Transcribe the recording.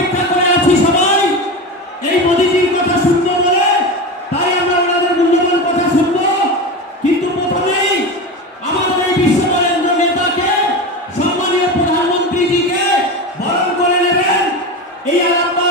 অপেক্ষা করে আছি সবাই এই মোদিজির কথা শুনবো বলে, তাই আমরা ওনাদের মূল্যবান কথা শুনবো। কিন্তু প্রথমেই আমাদের এই বিশ্ব বরেণ্য নেতাকে, সম্মানীয় প্রধানমন্ত্রীজিকে বরণ করে নেবেন এই আরামবাগ